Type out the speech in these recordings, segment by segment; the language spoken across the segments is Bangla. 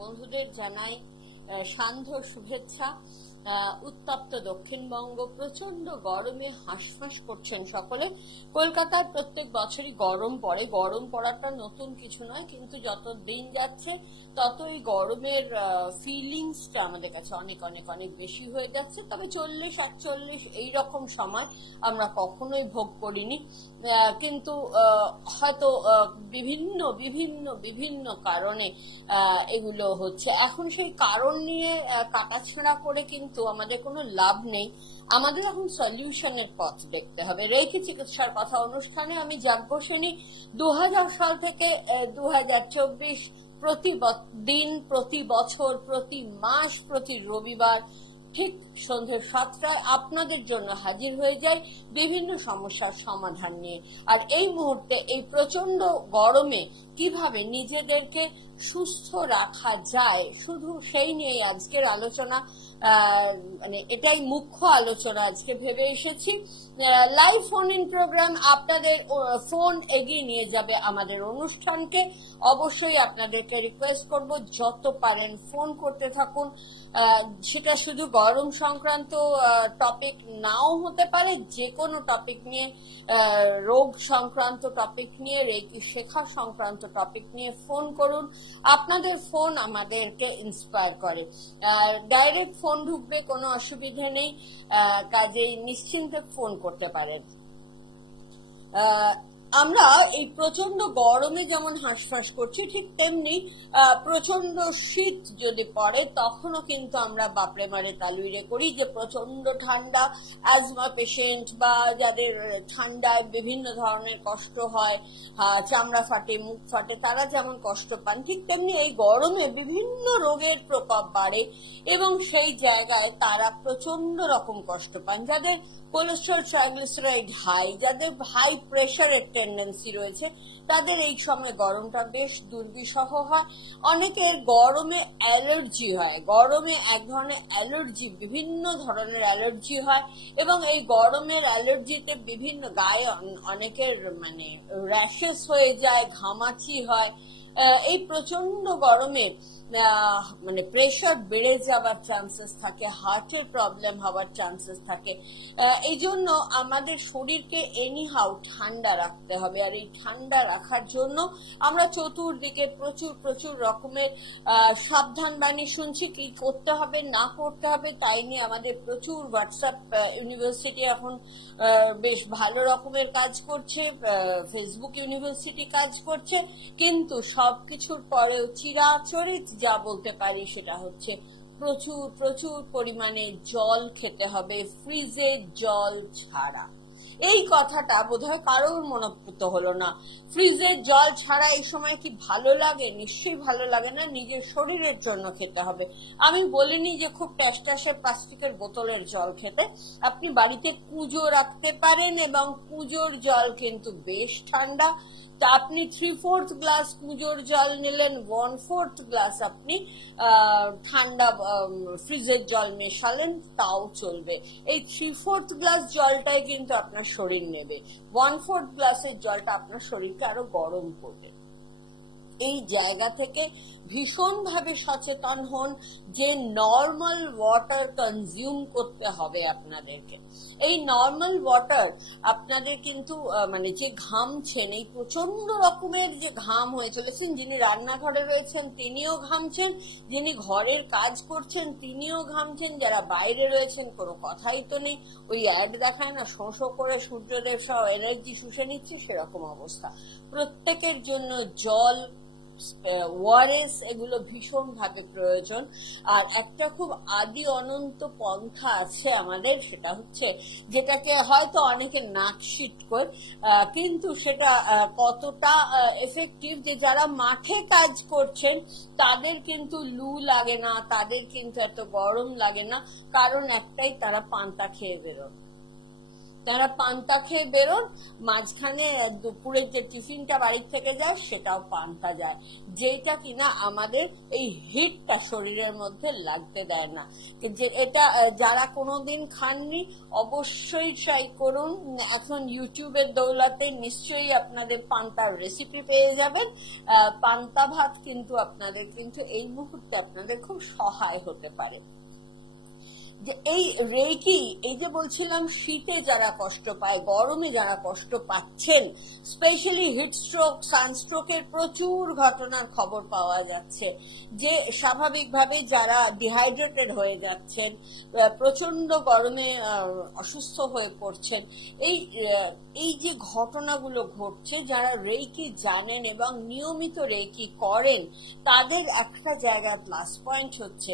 বন্ধুদের জানাই সান্ধ্য শুভেচ্ছা। উত্তপ্ত দক্ষিণবঙ্গ, প্রচন্ড গরমে হাঁসফাঁস করছেন সকলে। কলকাতায় প্রত্যেক বছরই গরম পড়ে, গরম পড়াটা নতুন কিছু নয়, কিন্তু যত দিন যাচ্ছে ততই গরমের ফিলিংসটা আমাদের কাছে অনেক অনেক অনেক বেশি হয়ে যাচ্ছে। তবে 40-41 এইরকম সময় আমরা কখনোই ভোগ করিনি, কিন্তু হয়তো বিভিন্ন বিভিন্ন বিভিন্ন কারণে এগুলো হচ্ছে। এখন সেই কারণ নিয়ে কাটাছেঁড়া করে কিন্তু আমাদের কোনো লাভ নেই। আমাদের এখন সলিউশনের পথ দেখতে হবে। রেকি চিকিৎসার কথা অনুষ্ঠানে আমি যাজ্ঞসেনী 2000 সাল থেকে 2024 প্রতিদিন, প্রতি বছর, প্রতি মাস, প্রতি রবিবার ঠিক সন্ধ্যে 7টায় আপনাদের জন্য হাজির হয়ে যায় বিভিন্ন সমস্যার সমাধান নিয়ে। আর এই মুহূর্তে এই প্রচন্ড গরমে কিভাবে নিজেদেরকে সুস্থ রাখা যায়, শুধু সেই নিয়ে আজকের আলোচনা। মানে এটাই মুখ্য আলোচনা আজকে ভেবে এসেছি। লাইভ ফোন ইন প্রোগ্রাম, আপনাদের ফোন এগিয়ে নিয়ে যাবে আমাদের অনুষ্ঠানকে। অবশ্যই আপনাদেরকে রিকোয়েস্ট করব যত পারেন ফোন করতে থাকুন। সেটা শুধু গরম সংক্রান্ত টপিক নাও হতে পারে, যে কোনো টপিক নিয়ে, রোগ সংক্রান্ত টপিক নিয়ে, রেকি শেখা সংক্রান্ত টপিক নিয়ে ফোন করুন। আপনাদের ফোন আমাদেরকে ইন্সপায়ার করে। ডাইরেক্ট ফোন ঢুকবে, কোনো অসুবিধা নেই, কাজেই নিশ্চিন্তে ফোন করতে পারেন। আমরা এই প্রচন্ড গরমে যেমন হাঁসফাঁস করছি, ঠিক তেমনি প্রচন্ড শীত যদি পড়ে তখনও কিন্তু আমরা বাপরে মারে তালুইরে করি যে প্রচন্ড ঠান্ডা। অ্যাজমা পেশেন্ট বা যাদের ঠান্ডায় বিভিন্ন ধরনের কষ্ট হয়, চামড়া ফাটে, মুখ ফাটে, তারা যেমন কষ্ট পান, ঠিক তেমনি এই গরমে বিভিন্ন রোগের প্রকোপ বাড়ে এবং সেই জায়গায় তারা প্রচন্ড রকম কষ্ট পান। যাদের কোলেস্ট্রল, ট্রাইগ্লিসারাইড হাই, যাদের হাই প্রেশারের টেন্ডেন্সি রয়েছে, তাদের এই সময় গরমটা বেশ দুর্বিষহ হয়। অনেকের গরমে অ্যালার্জি হয়, গরমে এক ধরনের অ্যালার্জি, বিভিন্ন ধরনের অ্যালার্জি হয় এবং এই গরমের অ্যালার্জিতে বিভিন্ন গায়ে অনেকের মানে র্যাশেস হয়ে যায়, ঘামাচি হয়। এই প্রচন্ড গরমে মানে প্রেশার বেড়ে যাওয়ার চান্সেস থাকে, হার্টের প্রবলেম হওয়ার চান্সেস থাকে। এই জন্য আমাদের শরীরকে এনিহাউ ঠান্ডা রাখতে হবে। আর এই ঠান্ডা রাখার জন্য আমরা চতুর্দিকে প্রচুর প্রচুর রকমের সাবধান বাণী শুনছি, কি করতে হবে না করতে হবে তাই নিয়ে আমাদের প্রচুর হোয়াটসঅ্যাপ ইউনিভার্সিটি এখন বেশ ভালো রকমের কাজ করছে, ফেসবুক ইউনিভার্সিটি কাজ করছে, কিন্তু সবকিছুর পরেও চিরাচরিত যা বলতে পারি সেটা হচ্ছে প্রচুর প্রচুর পরিমাণে জল খেতে হবে, ফ্রিজের জল ছাড়া। এই কথাটা বোধহয় কারোর মনোভূত হলো না। ফ্রিজের জল ছাড়া এই সময় কি ভালো লাগে? নিশ্চয়ই ভালো লাগে না। নিজের শরীরের জন্য খেতে হবে। আমি বলিনি যে খুব ট্যাসট্যাসে প্লাস্টিকের বোতলের জল খেতে। আপনি বাড়িতে কুজো রাখতে পারেন এবং কুজোর জল কিন্তু বেশ ঠান্ডা। তা আপনি 3/4 গ্লাস কুজোর জল নিলেন, 1/4 গ্লাস আপনি ঠান্ডা ফ্রিজের জল মেশালেন, তাও চলবে। এই 3/4 গ্লাস জলটাই কিন্তু আপনার শরীর নেবে, 1/4 গ্লাসের জলটা আপনার শরীরকে আরো গরম করবে। এই জায়গা থেকে ভীষণভাবে সচেতন হন যে নর্মাল ওয়াটার কনজিউম করতে হবে আপনাদেরকে। এই নর্মাল ওয়াটার আপনাদের কিন্তু মানে যে ঘামছেন, এই প্রচন্ড রকমের যে ঘাম হয়ে চলেছেন, যিনি রান্নাঘরে রয়েছেন তিনিও ঘামছেন, যিনি ঘরের কাজ করছেন তিনিও ঘামছেন, যারা বাইরে রয়েছেন কোনো কথাই তো নেই। ওই অ্যাড দেখায় না, শোঁ করে সূর্যদেব সব এনার্জি শুষে নিচ্ছে, সেরকম অবস্থা। প্রত্যেকের জন্য জল, ওআরএস এগুলো ভীষণ ভাবে প্রয়োজন। আর একটা খুব আদি অনন্ত পন্থা আছে আমাদের, সেটা হচ্ছে যেটাকে হয়তো অনেকে নাকশিট করে, কিন্তু সেটা কতটা এফেক্টিভ যে যারা মাঠে কাজ করছেন তাদের কিন্তু লু লাগে না, তাদের কিন্তু এত গরম লাগে না, কারণ একটাই, তারা পান্তা খেয়ে বেরোন। তারা পান্তা খেয়ে বেরোন, মাঝখানে দুপুরের যে টিফিনটা বাড়ির থেকে যায় সেটাও পান্তা যায়, যেটা কিনা আমাদের এই হিটটা শরীরের মধ্যে লাগতে দেয় না। যে এটা যারা কোনোদিন খাননি অবশ্যই ট্রাই করুন। এখন ইউটিউবের দৌলতে নিশ্চয়ই আপনাদের পান্তার রেসিপি পেয়ে যাবেন। পান্তা ভাত কিন্তু আপনাদের কিন্তু এই মুহূর্তে আপনাদের খুব সহায় হতে পারে। যে এই রেকি, এই যে বলছিলাম শীতে যারা কষ্ট পায়, গরমে যারা কষ্ট পাচ্ছেন, স্পেশালি হিটস্ট্রোক, সানস্ট্রোকের প্রচুর ঘটনার খবর পাওয়া যাচ্ছে। যে স্বাভাবিকভাবে যারা ডিহাইড্রেটেড হয়ে যাচ্ছেন, প্রচন্ড গরমে অসুস্থ হয়ে পড়ছেন, এই যে ঘটনাগুলো ঘটছে, যারা রেকি জানেন এবং নিয়মিত রেকি করেন তাদের একটা জায়গা প্লাস পয়েন্ট হচ্ছে,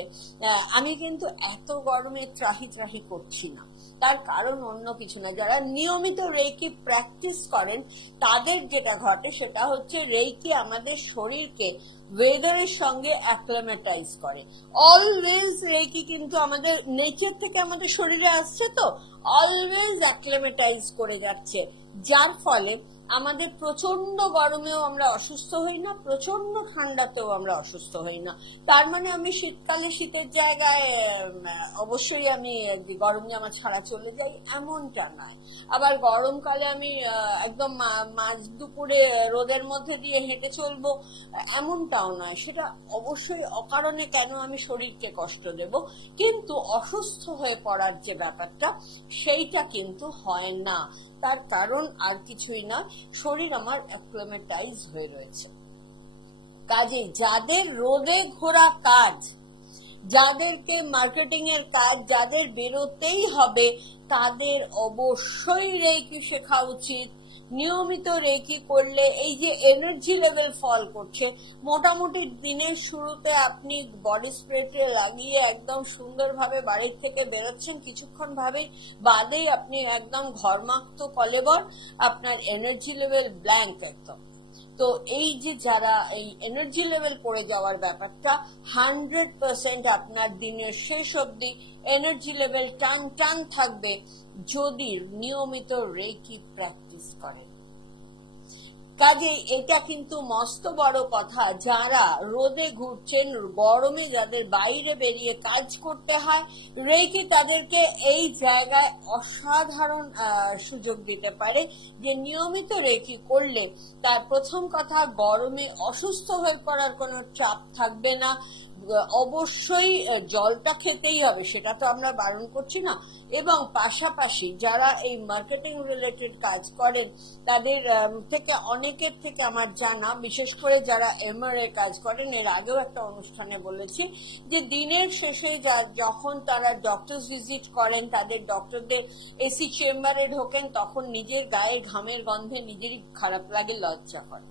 আমি কিন্তু এত গরমে ত্রাহি ত্রাহি করছি না। তার কারণ অন্য কিছু না, যারা নিয়মিত রেকি প্র্যাকটিস করেন তাদের যেটা ঘটে সেটা হচ্ছে রেকি আমাদের শরীরকে ওয়েদারের সঙ্গে অ্যাক্লিমেটাইজ করে। অলওয়েজ রেকি কিন্তু আমাদের নেচার থেকে আমাদের শরীরে আসছে, তো অলওয়েজ অ্যাক্লিমেটাইজ করে যাচ্ছে, যার ফলে আমাদের প্রচন্ড গরমেও আমরা অসুস্থ হই না, প্রচন্ড ঠান্ডাতেও আমরা অসুস্থ হই না। তার মানে আমি শীতকালে শীতের জায়গায় অবশ্যই আমি গরম জামা ছাড়া চলে যাই এমনটা নয়, আবার গরমকালে আমি একদম মাঝ দুপুরে রোদের মধ্যে দিয়ে হেঁটে চলবো এমনটাও নয়। সেটা অবশ্যই অকারণে কেন আমি শরীরকে কষ্ট দেব, কিন্তু অসুস্থ হয়ে পড়ার যে ব্যাপারটা সেইটা কিন্তু হয় না। তার কারণ আর কিছুই না, শরীর আমার অ্যাক্লিমেটাইজ হয়ে রয়েছে। কাজে যাদের রোদে ঘোরা কাজ, যাদেরকে মার্কেটিং এর কাজ, যাদের বেরোতেই হবে, তাদের অবশ্যই রেকি শেখা উচিত। নিয়মিত রেকি করলে এই যে এনার্জি লেভেল ফল করছে, মোটামুটি দিনের শুরুতে আপনি বডি স্প্রেটে লাগিয়ে একদম সুন্দরভাবে বাড়ির থেকে বেরোচ্ছেন, কিছুক্ষণ ভাবে বাদেই আপনি একদম ঘর্মাক্ত কলেবর, আপনার এনার্জি লেভেল ব্ল্যাঙ্ক একদম। তো এই যে যারা এই এনার্জি লেভেল পড়ে যাওয়ার ব্যাপারটা, 100% আপনার দিনের শেষ অবধি এনার্জি লেভেল টান টান থাকবে যদি নিয়মিত রেকি প্র্যাকটিস করেন। কাজে এটা কিন্তু মস্ত বড় কথা। যারা রোদে ঘুরছেন, গরমে যাদের বাইরে বেরিয়ে কাজ করতে হয়, রেকি তাদেরকে এই জায়গায় অসাধারণ সুযোগ দিতে পারে যে নিয়মিত রেকি করলে তার প্রথম কথা গরমে অসুস্থ হয়ে পড়ার কোনো চাপ থাকবে না। অবশ্যই জলটা খেতেই হবে, সেটা তো আমরা বারণ করছি না। এবং পাশাপাশি যারা এই মার্কেটিং রিলেটেড কাজ করেন তাদের থেকে অনেকের থেকে আমার জানা, বিশেষ করে যারা এমআরআই কাজ করেন, এর আগেও একটা অনুষ্ঠানে বলেছি যে দিনের শেষে যখন তারা ডক্টর ভিজিট করেন, তাদের ডক্টরদের এসি চেম্বারে ঢোকেন, তখন নিজের গায়ের ঘামের গন্ধে নিজেরই খারাপ লাগে, লজ্জা করে।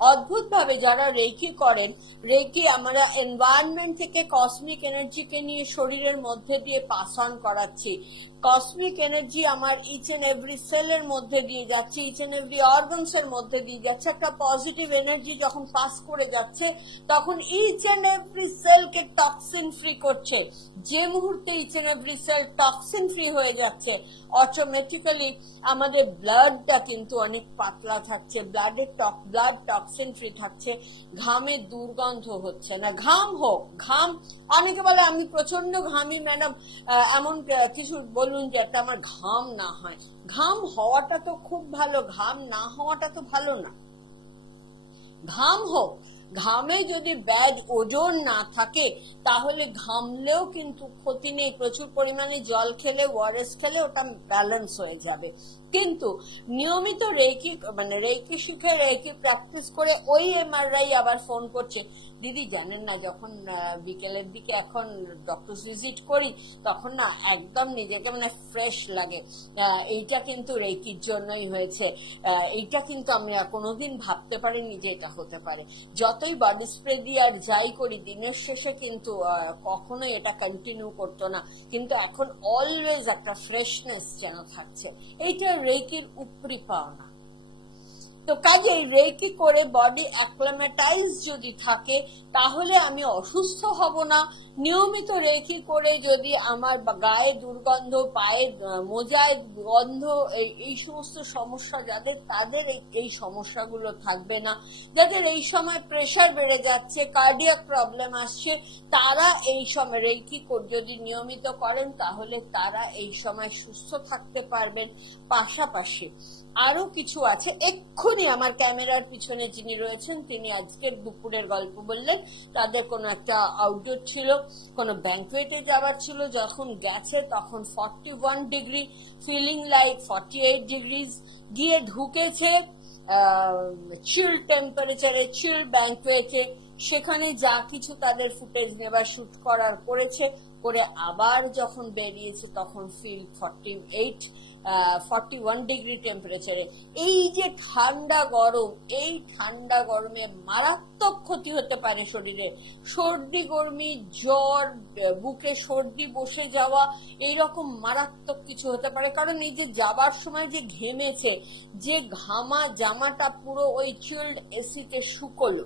অদ্ভুত ভাবে যারা রেকি করেন, রেকি আমরা এনভায়রনমেন্ট থেকে কসমিক এনার্জিকে নিয়ে শরীরের মধ্যে দিয়ে পাস অন করাচ্ছি। কসমিক এনার্জি আমার ইচ এন্ড এভরি সেলের মধ্যে দিয়ে যাচ্ছে, ইচ এন্ড এভরি অর্গানস এর মধ্যে দিয়ে যাচ্ছে। একটা পজিটিভ এনার্জি যখন পাস করে যাচ্ছে তখন ইচ এন্ড এভরি সেলকে টক্সিন ফ্রি করছে। যে মুহূর্তে each and every cell toxin free হয়ে যাচ্ছে, অটোমেটিক্যালি আমাদের ব্লাডটা কিন্তু অনেক পাতলা থাকছে, ব্লাড টক্সিন ফ্রি থাকছে, ঘামের দুর্গন্ধ হচ্ছে না। ঘাম হোক, ঘাম, অনেকে বলে আমি প্রচন্ড ঘামি ম্যাডাম, এমন কিছু বলুন যেটা আমার ঘাম না হয়। ঘাম হওয়াটা তো খুব ভালো, ঘাম না হওয়াটা তো ভালো না। ঘাম হোক, ঘামে যদি ব্যাড ওজন না থাকে তাহলে ঘামলেও কিন্তু ক্ষতি নেই, প্রচুর পরিমাণে জল খেলে, ওআরএস খেলে ওটা ব্যালেন্স হয়ে যাবে। কিন্তু নিয়মিত রেকি রেকি শিখে রেকি প্র্যাকটিস করে ওই এমআরআই আবার ফোন করছে, দিদি জানেন না যখন বিকেলের দিকে এখন ডক্টর ভিজিট করি তখন না একদম নিজেকে মানে ফ্রেশ লাগে, এইটা কিন্তু রেকির জন্যই হয়েছে, এইটা কিন্তু আমরা কোনোদিন ভাবতে পারিনি যে এটা হতে পারে। যতই বডি স্প্রে দিয়ে আর যাই করি দিনের শেষে কিন্তু কখনোই এটা কন্টিনিউ করতো না, কিন্তু এখন অলওয়েজ একটা ফ্রেশনেস যেন থাকছে। এইটা রেকির উপরি পাওনা। তো কাজেই রেকি করে বডি অ্যাক্লামেটাইজ যদি থাকে তাহলে আমি অসুস্থ হব না। নিয়মিত রেকি করে যদি আমার গায়ে দুর্গন্ধ, পায়ে মোজায় গন্ধ, এই সমস্ত সমস্যা যাদের, তাদের এই সমস্যাগুলো থাকবে না। যাদের এই সময় প্রেশার বেড়ে যাচ্ছে, কার্ডিয়াক প্রবলেম আসছে, তারা এই সময় রেকি যদি নিয়মিত করেন তাহলে তারা এই সময় সুস্থ থাকতে পারবেন। পাশাপাশি আরো কিছু আছে। এক্ষুনি আমার ক্যামেরার পিছনে যিনি রয়েছেন তিনি আজকের দুপুরের গল্প বললেন, তাদের কোনো একটা আউটডোর ছিল, কোনো ব্যাংকুয়েটে যাওয়ার ছিল, যখন গেছে তখন 41 ডিগ্রি, ফিলিং লাইক 48 ডিগ্রিজ, গিয়ে ঢুকেছে চিল টেম্পারেচারে, চিল ব্যাংকুয়েটে, সেখানে যা কিছু তাদের ফুটেজ নেবার শুট করার করেছে, করে আবার যখন বেরিয়েছে তখন ফিল 41 ডিগ্রি টেম্পারেচারে। এই যে ঠান্ডা গরম, এই ঠান্ডা গরমে মারাত্মক ক্ষতি হতে পারে শরীরে। সর্দি গরমি, জ্বর, বুকে সর্দি বসে যাওয়া, এইরকম মারাত্মক কিছু হতে পারে। কারণ এই যে যাবার সময় যে ঘেমেছে, যে ঘামা জামাটা পুরো ওই চিল্ড এসিতে শুকলো,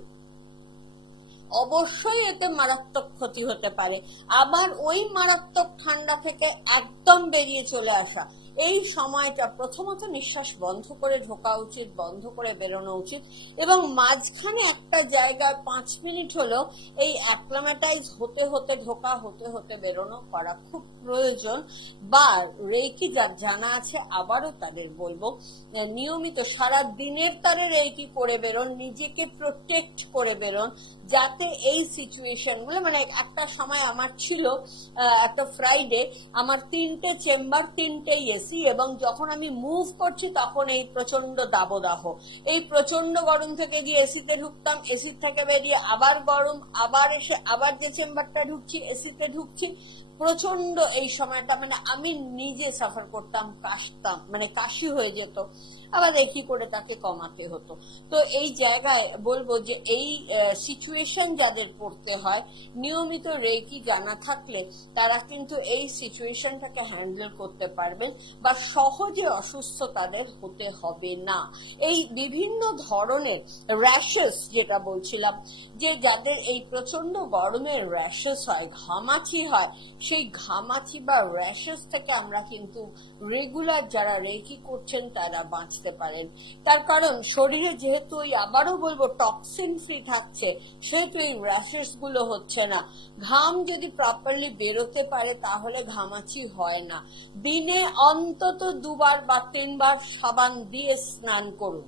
অবশ্যই এতে মারাত্মক ক্ষতি হতে পারে। আবার ওই মারাত্মক ঠান্ডা থেকে একদম বেরিয়ে চলে আসা, এই সময়টা প্রথমত নিঃশ্বাস বন্ধ করে ঢোকা উচিত, বন্ধ করে বেরোনো উচিত, এবং মাঝখানে একটা জায়গায় 5 মিনিট হলো এই অ্যাক্লামেটাইজ হতে হতে ঢোকা, হতে হতে বেরোনো করা খুব প্রয়োজন। বা রেকি যার জানা আছে, আবারও তাদের বলবো নিয়মিত সারা দিনের তারে রেকি করে বেরোন, নিজেকে প্রোটেক্ট করে বেরোন, যাতে এই সিচুয়েশন গুলো, মানে একটা সময় আমার ছিল একটা ফ্রাইডে, আমার 3টে চেম্বার, 3টেই এসি, এবং যখন আমি মুভ করছি তখন এই প্রচন্ড দাবদাহ, এই প্রচন্ড গরম থেকে যে এসিতে ঢুকতাম, এসির থেকে বেরিয়ে আবার গরম, আবার এসে আবার যে চেম্বারটা ঢুকছি এসিতে ঢুকছি, প্রচন্ড এই সময়টা মানে আমি নিজে সাফার করতাম, কাশতাম, মানে কাশি হয়ে যেত, আবার একই করে তাকে কমাতে হতো। তো এই জায়গায় বলবো যে এই সিচুয়েশন যাদের পড়তে হয়, নিয়মিত রেকি জানা থাকলে তারা কিন্তু এই সিচুয়েশনটাকে হ্যান্ডেল করতে পারবেন, বা সহজে অসুস্থ তাদের হতে হবে না। এই বিভিন্ন ধরনের র্যাশেস, যেটা বলছিলাম, যে যাদের এই প্রচন্ড গরমের র্যাশেস হয়, ঘামাচি হয়, সেই ঘামাচি বা র্যাশেস থেকে আমরা কিন্তু রেগুলার যারা রেকি করছেন তারা বাঁচতে পারেন। তার কারণ শরীরে যেহেতু ওই, আবারও বলবো, টক্সিন ফ্রি থাকছে, সেহেতু এই র্যাশেস গুলো হচ্ছে না। ঘাম যদি প্রপারলি বেরোতে পারে তাহলে ঘামাচি হয় না। দিনে অন্তত 2বার বা 3বার সাবান দিয়ে স্নান করুন।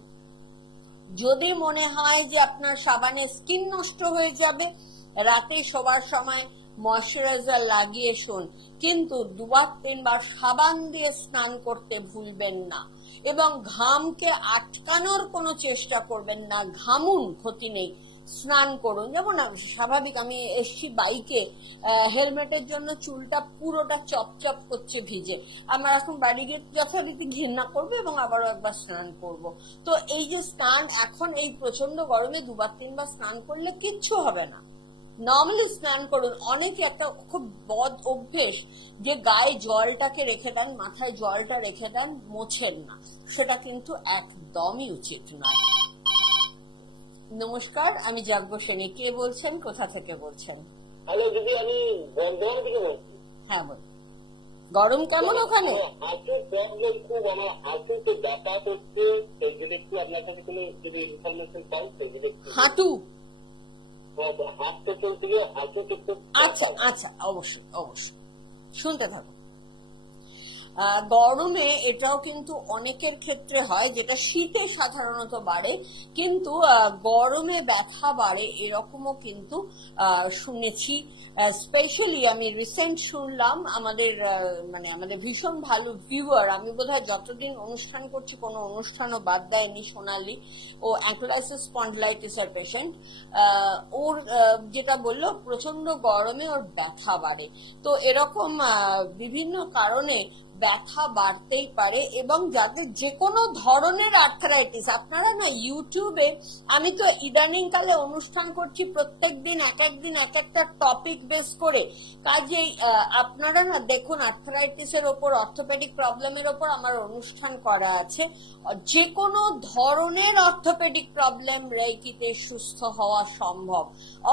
যদি মনে হয় যে আপনার সাবানে স্কিন নষ্ট হয়ে যাবে, রাতে শোবার সময় ময়শ্চারাইজার লাগিয়ে শুন, কিন্তু 2বার 3বার সাবান দিয়ে স্নান করতে ভুলবেন না। এবং ঘামকে আটকানোর কোনো চেষ্টা করবেন না, ঘামুন, ক্ষতি নেই, স্নান করুন। যেমন স্বাভাবিক, আমি এসছি বাইকে, হেলমেটের জন্য চুলটা পুরোটা চপচপ করছে ভিজে, আমার এখন বাড়ি গিয়ে যথারীতি ঘৃণা করবো এবং আবারও একবার স্নান করব। তো এই যে স্নান, এখন এই প্রচন্ড গরমে 2বার 3বার স্নান করলে কিচ্ছু হবে না, নর্মালি স্নান করুন। অনেকে একটা খুব বদ অভ্যেস যে গায়ে জলটাকে রেখে দেন, মাথায় জলটা রেখে দেন, মোছেন না, সেটা কিন্তু একদমই উচিত নয়। নমস্কার, আমি যজ্ঞ সেনী। কে বলছেন, কোথা থেকে বলছেন? হ্যালো দিদি, আমি বর্ধমান থেকে বলছি। হ্যাঁ বল। গরম কেমন ওখানে? হাঁটুর প্রবলেম খুব, আমার হাঁটুতে যাতায়াত হচ্ছে, সেইগুলো একটু আপনার কাছে কোনো যদি ইনফরমেশন পাই সেইগুলো। হাঁটু হাঁটতে চলতে গিয়ে হাঁটুতে খুব। আচ্ছা আচ্ছা, অবশ্যই অবশ্যই, শুনতে থাকো। গরমে এটাও কিন্তু অনেকের ক্ষেত্রে হয়, যেটা শীতে সাধারণত বাড়ে, কিন্তু গরমে ব্যথা বাড়ে এরকমও কিন্তু শুনেছি। স্পেশালি আমি রিসেন্ট শুনলাম, আমাদের মানে আমাদের ভীষণ ভালো ভিউয়ার, আমি বোধহয় যতদিন অনুষ্ঠান করছি কোনো অনুষ্ঠানও বাদ দেয়নি, সোনালি, ও অ্যাঙ্কোলাইসিস স্পন্ডিলাইটিস এর পেশেন্ট, ওর যেটা বললো প্রচন্ড গরমে ওর ব্যথা বাড়ে। তো এরকম বিভিন্ন কারণে ব্যথা বাড়তেই পারে, এবং যাদের যে কোনো ধরনের আর্থারাইটিস, আপনারা না ইউটিউবে, আমি তো ইদানিং কালে অনুষ্ঠান করছি প্রত্যেকদিন এক একটা টপিক বেস করে, কাজেই আপনারা না দেখুন আর্থারাইটিসের ওপর, অর্থোপেডিক প্রবলেমের ওপর আমার অনুষ্ঠান করা আছে। যে কোনো ধরনের অর্থোপেডিক প্রবলেম রেইকিতে সুস্থ হওয়া সম্ভব।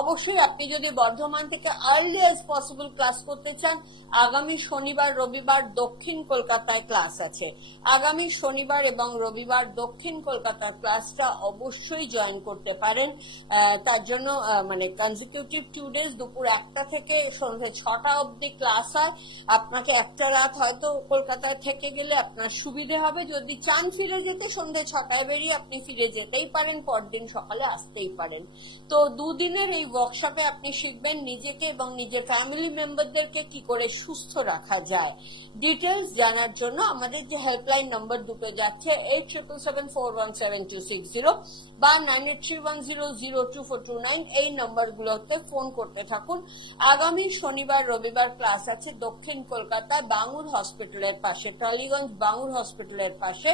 অবশ্যই আপনি যদি বর্ধমান থেকে আর্লি অ্যাজ পসিবল ক্লাস করতে চান, আগামী শনিবার রবিবার দক্ষিণ কলকাতায় ক্লাস আছে। আগামী শনিবার এবং রবিবার দক্ষিণ কলকাতার ক্লাসটা অবশ্যই জয়েন করতে পারেন। তার জন্য মানে কনজিকিউটিভ 2 ডেজ দুপুর 1টা থেকে সন্ধ্যে 6টা অবধি ক্লাস হয়। আপনাকে একটা রাত হয়তো কলকাতায় থেকে গেলে আপনার সুবিধে হবে। যদি চান ফিরে যেতে, সন্ধ্যে 6টায় বেরিয়ে আপনি ফিরে যেতেই পারেন, পরদিন সকালে আসতেই পারেন। তো দুদিনের এই ওয়ার্কশপে আপনি শিখবেন নিজেকে এবং নিজের ফ্যামিলি মেম্বারদেরকে কি করে সুস্থ রাখা যায়। ডিটেলস জানার জন্য আমাদের যে হেল্পলাইন নাম্বার দুটো যাচ্ছে 8777417260 বা 9831002429, এই নাম্বারগুলোতে ফোন করতে থাকুন। আগামী শনিবার রবিবার ক্লাস আছে দক্ষিণ কলকাতায় বাঙুর হসপিটালের পাশে, টালিগঞ্জ বাঙুর হসপিটালের পাশে,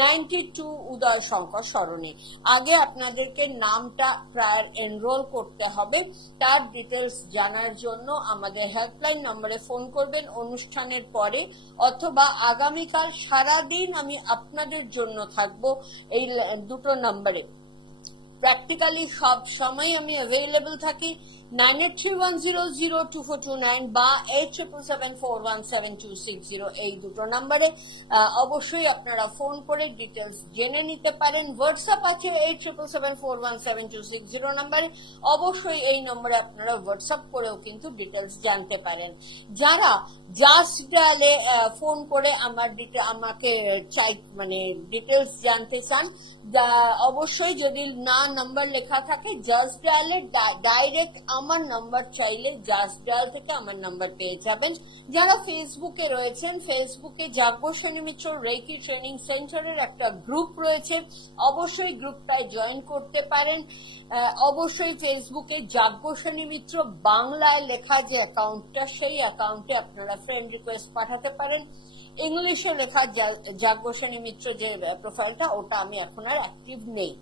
92 উদয় শঙ্কর সরণি। আগে আপনাদেরকে নামটা প্রায় এনরোল করতে হবে। তার ডিটেলস জানার জন্য আমাদের হেল্পলাইন নম্বরে ফোন করবেন অনুষ্ঠানের পরে, অথবা আগামীকাল সারাদিন আমি আপনাদের জন্য থাকবো এই দুটো নম্বরে। প্র্যাকটিক্যালি সব সময় আমি অ্যাভেলেবল থাকি 9831002429 বা 8777417260, এই দুটো নাম্বারে অবশ্যই আপনারা ফোন করে ডিটেলস জেনে নিতে পারেন। হোয়াটসঅ্যাপ আছে 8777417260 নাম্বারে, অবশ্যই এই নম্বরে আপনারা হোয়াটসঅ্যাপ করেও কিন্তু ডিটেলস জানতে পারেন। যারা জাস্ট ডায়ালে ফোন করে আমাকে চাই মানে ডিটেলস জানতে চান, অবশ্যই যদি না নাম্বার লেখা থাকে জাস্ট ডায়ালে ডাইরেক্ট আমার নাম্বার চাইলে জাস্ট ডায়াল থেকে আমার নাম্বার পেয়ে যাবেন। যারা ফেসবুকে রয়েছেন, ফেসবুকে যাজ্ঞসেনী মিত্র রেকি ট্রেনিং সেন্টারের একটা গ্রুপ রয়েছে, অবশ্যই গ্রুপটায় জয়েন করতে পারেন। অবশ্যই ফেসবুকে যাজ্ঞসেনী মিত্র বাংলায় লেখা যে অ্যাকাউন্টটা, সেই অ্যাকাউন্টে আপনারা ফ্রেন্ড রিকোয়েস্ট পাঠাতে পারেন। ইংলিশে লেখা যাজ্ঞসেনী মিত্র যে প্রোফাইলটা, ওটা আমি এখন আর অ্যাক্টিভ নেই।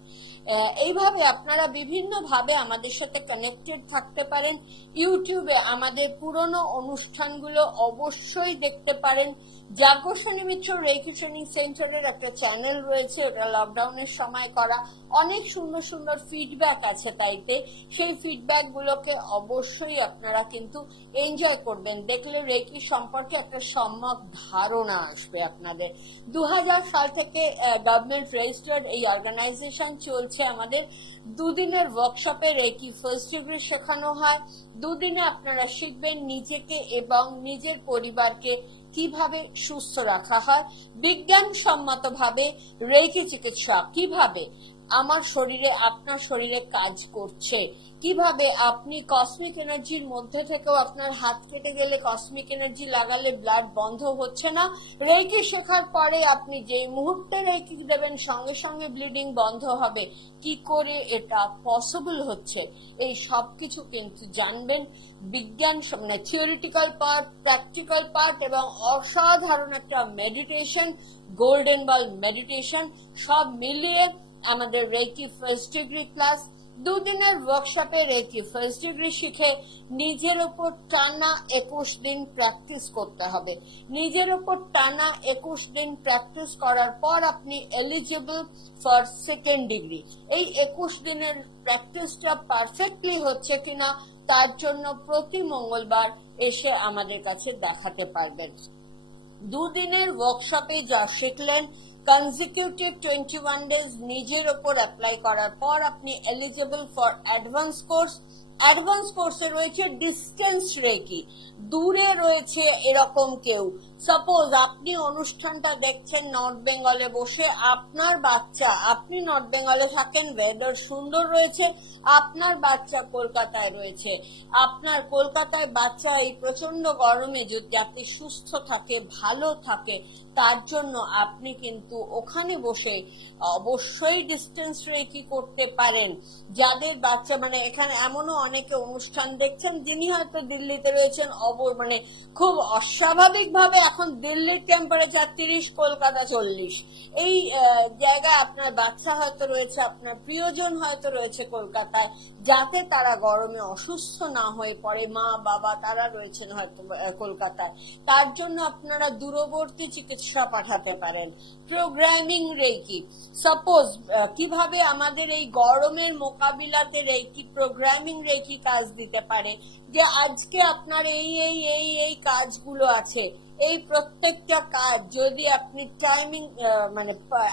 এইভাবে আপনারা বিভিন্ন ভাবে আমাদের সাথে কানেক্টেড থাকতে পারেন। ইউটিউবে আমাদের পুরনো অনুষ্ঠানগুলো অবশ্যই দেখতে পারেন। যাজ্ঞসেনী মিত্র রেকি ট্রেনিং সেন্টারের একটা চ্যানেল রয়েছে, ওটা লকডাউনের সময় করা, অনেক সুন্দর সুন্দর ফিডব্যাক আছে তাইতে। সেই ফিডব্যাক গুলোকে অবশ্যই আপনারা কিন্তু এনজয় করবেন, দেখলে রেকি সম্পর্কে একটা সম্যক ধারণা আসবে আপনাদের। 2000 সাল থেকে গভর্নমেন্ট রেজিস্টার্ড এই অর্গানাইজেশন চলছে। আমাদের দুদিনের ওয়ার্কশপে রেকি ফার্স্ট ডিগ্রি শেখানো হয়। দুদিনে আপনারা শিখবেন নিজেকে এবং নিজের পরিবারকে কিভাবে সুস্থ রাখা হয়, বিজ্ঞানসম্মত ভাবে রেকি চিকিৎসা কিভাবে আমার শরীরে আপনার শরীরে কাজ করছে, কিভাবে আপনি কসমিক এনার্জির মধ্যে থেকেও আপনার হাত কেটে গেলে কসমিক এনার্জি লাগালে ব্লাড বন্ধ হচ্ছে না, রেকি শেখার পরে আপনি যে মুহূর্তে রেকি দেবেন সঙ্গে সঙ্গে ব্লিডিং বন্ধ হবে, কি করে এটা পসিবল হচ্ছে, এই সবকিছু কিন্তু জানবেন। বিজ্ঞান মানে থিওরিটিক্যাল পার্ট, প্র্যাকটিক্যাল পার্ট এবং অসাধারণ একটা মেডিটেশন, গোল্ডেন বল মেডিটেশন, সব মিলিয়ে আমাদের রেকি ফার্স্ট ডিগ্রি ক্লাস। দুদিনের ওয়ার্কশপে রেকি ফার্স্ট ডিগ্রি শিখে নিজের উপর টানা 21 দিন প্র্যাকটিস করতে হবে। নিজের উপর টানা 21 দিন প্র্যাকটিস করার পর আপনি এলিজিবল ফর সেকেন্ড ডিগ্রি। এই 21 দিনের প্র্যাকটিসটা পারফেক্টলি হচ্ছে কিনা তার জন্য প্রতি মঙ্গলবার এসে আমাদের কাছে দেখাতে পারবেন। দুদিনের ওয়ার্কশপে যা শিখলেন কনজিকিউটিভ 21 ডেজ নিজের ওপর অ্যাপ্লাই করার পর আপনি eligible for advance course. Advance কোর্সে রয়েছে ডিস্টেন্স রেকি, দূরে রয়েছে এরকম কেউ, সাপোজ আপনি অনুষ্ঠানটা দেখছেন নর্থ বেঙ্গলে বসে, আপনার বাচ্চা, আপনি নর্থ বেঙ্গলে থাকেন, ওয়েদার সুন্দর রয়েছে, আপনার বাচ্চা কলকাতায় রয়েছে, আপনার কলকাতায় বাচ্চা এই প্রচন্ড গরমে যাতে সুস্থ থাকে, ভালো থাকে, তার জন্য আপনি কিন্তু ওখানে বসে অবশ্যই ডিস্টেন্স রেকি করতে পারেন। যাদের বাচ্চা মানে এখানে এমনও অনেকে অনুষ্ঠান দেখছেন, যিনি হয়তো দিল্লিতে রয়েছেন, মানে খুব অস্বাভাবিক ভাবে এখন দিল্লির টেম্পারেচার 30, কলকাতা 40, এই জায়গায় আপনার বাচ্চা হয়তো রয়েছে, আপনার প্রিয়জন হয়তো রয়েছে কলকাতায়, যাতে তারা গরমে অসুস্থ না হয়ে পড়ে, মা বাবা তারা রয়েছেন হয়তো কলকাতায়, তার জন্য আপনারা দূরবর্তী চিকিৎসা পাঠাতে পারেন। প্রোগ্রামিং রেকি, সাপোজ কিভাবে আমাদের এই গরমের মোকাবিলাতে রেকি, প্রোগ্রামিং রেকি কাজ দিতে পারে, যে আজকে আপনার এই এই এই এই কাজগুলো আছে, এই প্রত্যেকটা কাজ যদি আপনি টাইমিং মানে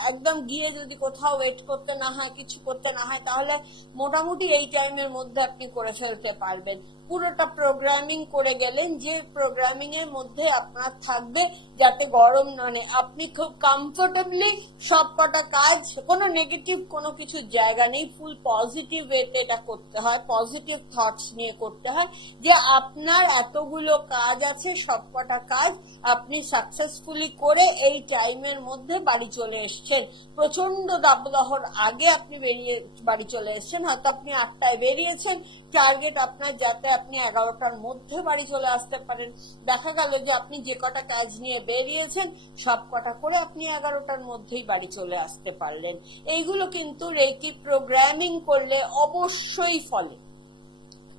একদম গিয়ে যদি কোথাও ওয়েট করতে না হয়, কিছু করতে না হয়, তাহলে মোটামুটি এই টাইমের মধ্যে আপনি করে ফেলতে পারবেন। পুরোটা প্রোগ্রামিং করে গেলেন, যে প্রোগ্রামিং এর মধ্যে আপনার থাকবে যাতে গরম মানে আপনি খুব কমফোর্টেবলি সব কটা কাজ, কোনো নেগেটিভ কোনো কিছু জায়গা নেই, ফুল পজিটিভ ওয়েতে এটা করতে হয়, পজিটিভ থটস নিয়ে করতে হয়, যে আপনার এতগুলো কাজ আছে, সব কটা কাজ আপনি সাকসেসফুলি করে এই টাইমের মধ্যে বাড়ি চলে এসছেন। প্রচন্ড দাবদাহর আগে আপনি বাড়ি চলে এসছেন, হয়তো আপনি 8টায় বেরিয়েছেন, টার্গেট আপনার যাতে আপনি 11টার মধ্যে বাড়ি চলে আসতে পারেন। দেখা গেল যে আপনি যে কটা কাজ নিয়ে বেরিয়েছেন সব কটা করে আপনি 11টার মধ্যেই বাড়ি চলে আসতে পারলেন। এইগুলো কিন্তু রেকি প্রোগ্রামিং করলে অবশ্যই ফলে।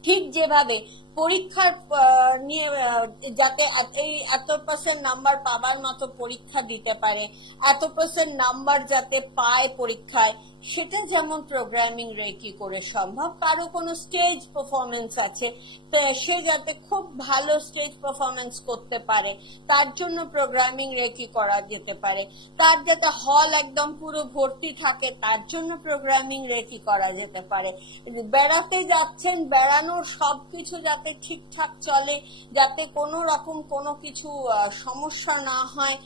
ঠিক যেভাবে পরীক্ষার নিয়ে যাতে এই এত% নাম্বার পাবার মতো পরীক্ষা দিতে পারে, এত% নাম্বার যাতে পায় পরীক্ষায়, সেটা যেমন প্রোগ্রামিং রেকি করে সম্ভব। কারো কোনো স্টেজ পারফরমেন্স আছে, সে যাতে খুব ভালো স্টেজ পারফরমেন্স করতে পারে, তার জন্য প্রোগ্রামিং রেকি করা যেতে পারে। তার যাতে হল একদম পুরো ভর্তি থাকে, তার জন্য প্রোগ্রামিং রেকি করা যেতে পারে। বেড়াতে যাচ্ছেন, বেড়ানোর সবকিছু যাতে ঠিকঠাক চলে, যাতে কোনো রকম কোনো কিছু সমস্যা না হয়,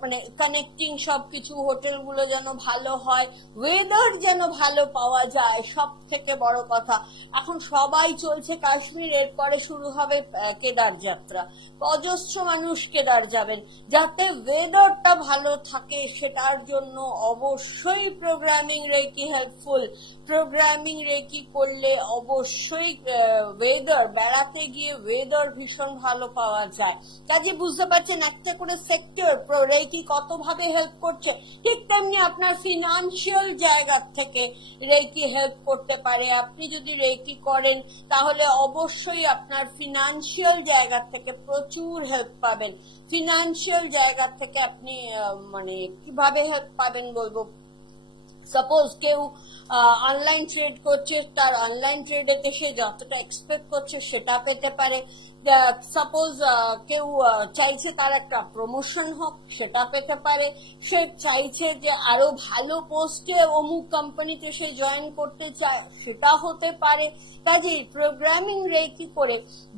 মানে কানেক্টিং সবকিছু, হোটেলগুলো যেন ভালো হয়, ওয়েদার যেন ভালো পাওয়া যায়, সব থেকে বড় কথা। এখন সবাই চলছে কাশ্মীর, এরপরে শুরু হবে কেদার যাত্রা, অজস্র মানুষ কেদার যাবেন, যাতে ওয়েদারটা ভালো থাকে সেটার জন্য অবশ্যই programming Reiki helpful. Programming Reiki করলে অবশ্যই ওয়েদার, বেড়াতে গিয়ে ওয়েদার ভীষণ ভালো পাওয়া যায়। কাজে বুঝতে পারছেন একটা করে সেক্টর রেকি কত ভাবে হেল্প করছে। ঠিক তেমনি আপনার ফিনান্সিয়াল জায়গা থেকে রেকি হেল্প করতে পারে। আপনি যদি রেকি করেন তাহলে অবশ্যই আপনার ফিনান্সিয়াল জায়গা থেকে প্রচুর হেল্প পাবেন। ফিনান্সিয়াল জায়গা থেকে আপনি মানে কিভাবে হেল্প পাবেন বলবো, সাপোজ কেউ অনলাইন ট্রেড করছে, তার অনলাইন ট্রেডেতে সে যতটা এক্সপেক্ট করছে সেটা পেতে পারে। সাপোজ কেউ চাইছে তার একটা প্রমোশন হোক, সেটা পেতে পারে। সে চাইছে যে আরো ভালো পোস্টে অমুক কোম্পানিতে সে জয়েন করতে চায়, সেটা হতে পারে। কাজেই প্রোগ্রামিং রেকি করে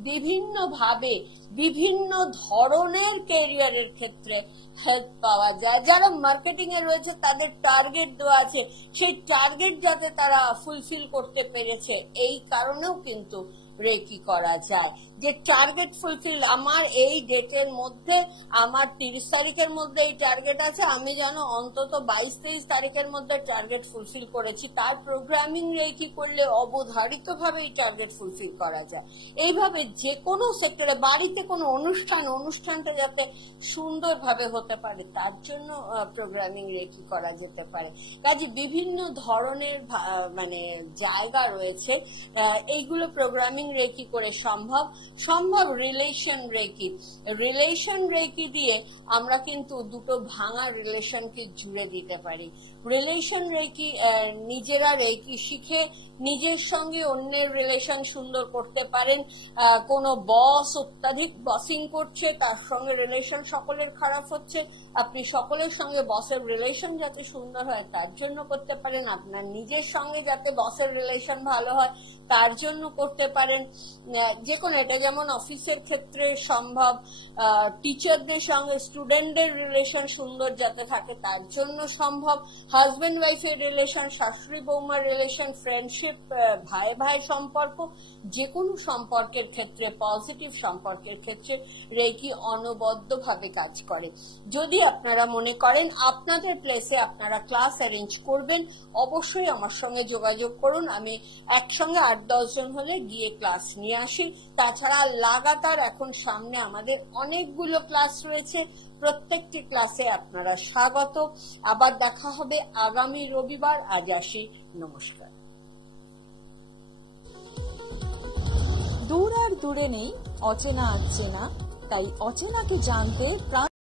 বিভিন্ন ভাবে বিভিন্ন ধরনের ক্যারিয়ারের ক্ষেত্রে হেল্প পাওয়া যায়। যারা মার্কেটিং এ রয়েছে তাদের টার্গেট দেওয়া আছে, সেই টার্গেট যাতে তারা ফুলফিল করতে পেরেছে, এই কারণেও কিন্তু রেকি করা যায়। যে টার্গেট ফুলফিল, আমার এই ডেটের মধ্যে, আমার 30 তারিখের মধ্যে এই টার্গেট আছে, আমি যেন অন্তত 22-23 তারিখের মধ্যে টার্গেট ফুলফিল করেছি, তার প্রোগ্রামিং রেকি করলে অবধারিত ভাবে এই টার্গেট ফুলফিল করা যায়। এইভাবে যে কোনো সেক্টরে, বাড়িতে কোনো অনুষ্ঠানটা যাতে সুন্দরভাবে হতে পারে তার জন্য প্রোগ্রামিং রেকি করা যেতে পারে। কাজে বিভিন্ন ধরনের মানে জায়গা রয়েছে, এইগুলো প্রোগ্রামিং রেকি করে সম্ভব। রিলেশন রেকি দিয়ে আমরা কিন্তু দুটো ভাঙা রিলেশনকে জুড়ে দিতে পারি। রিলেশন রেকি, নিজেরা রেকি শিখে নিজের সঙ্গে অন্যের রিলেশন সুন্দর করতে পারেন। কোনো বস অত্যাধিক বসিং করছে, তার সঙ্গে রিলেশন সকলের খারাপ হচ্ছে, আপনি সকলের সঙ্গে বসের রিলেশন যাতে সুন্দর হয় তার জন্য করতে পারেন। আপনার নিজের সঙ্গে যাতে বসের রিলেশন ভালো হয় তার জন্য করতে পারেন। যে কোনো, এটা যেমন অফিসের ক্ষেত্রে সম্ভব, টিচারদের সঙ্গে স্টুডেন্টদের রিলেশন সুন্দর যাতে থাকে তার জন্য সম্ভব, হাজবেন্ড ওয়াইফের রিলেশন, শাশুড়ি বৌমার রিলেশন, ফ্রেন্ডশিপ, ভাই ভাই সম্পর্ক, যে কোনো সম্পর্কের ক্ষেত্রে, পজিটিভ সম্পর্কের ক্ষেত্রে রেকি অনবদ্যভাবে কাজ করে। যদি আপনারা মনে করেন আপনাদের প্লেসে আপনারা ক্লাস অ্যারেঞ্জ করবেন, অবশ্যই আমার সঙ্গে যোগাযোগ করুন। আমি একসঙ্গে 8-10 জন হলে গিয়ে ক্লাস নিয়ে আসি। তাছাড়া লাগাতার এখন সামনে আমাদের অনেকগুলো ক্লাস রয়েছে, প্রত্যেকটি ক্লাসে আপনারা স্বাগত। আবার দেখা হবে আগামী রবিবার। আজ আসি, নমস্কার। দূর আর দূরে নেই অচেনা আর চেনা, তাই অচেনাকে জানতে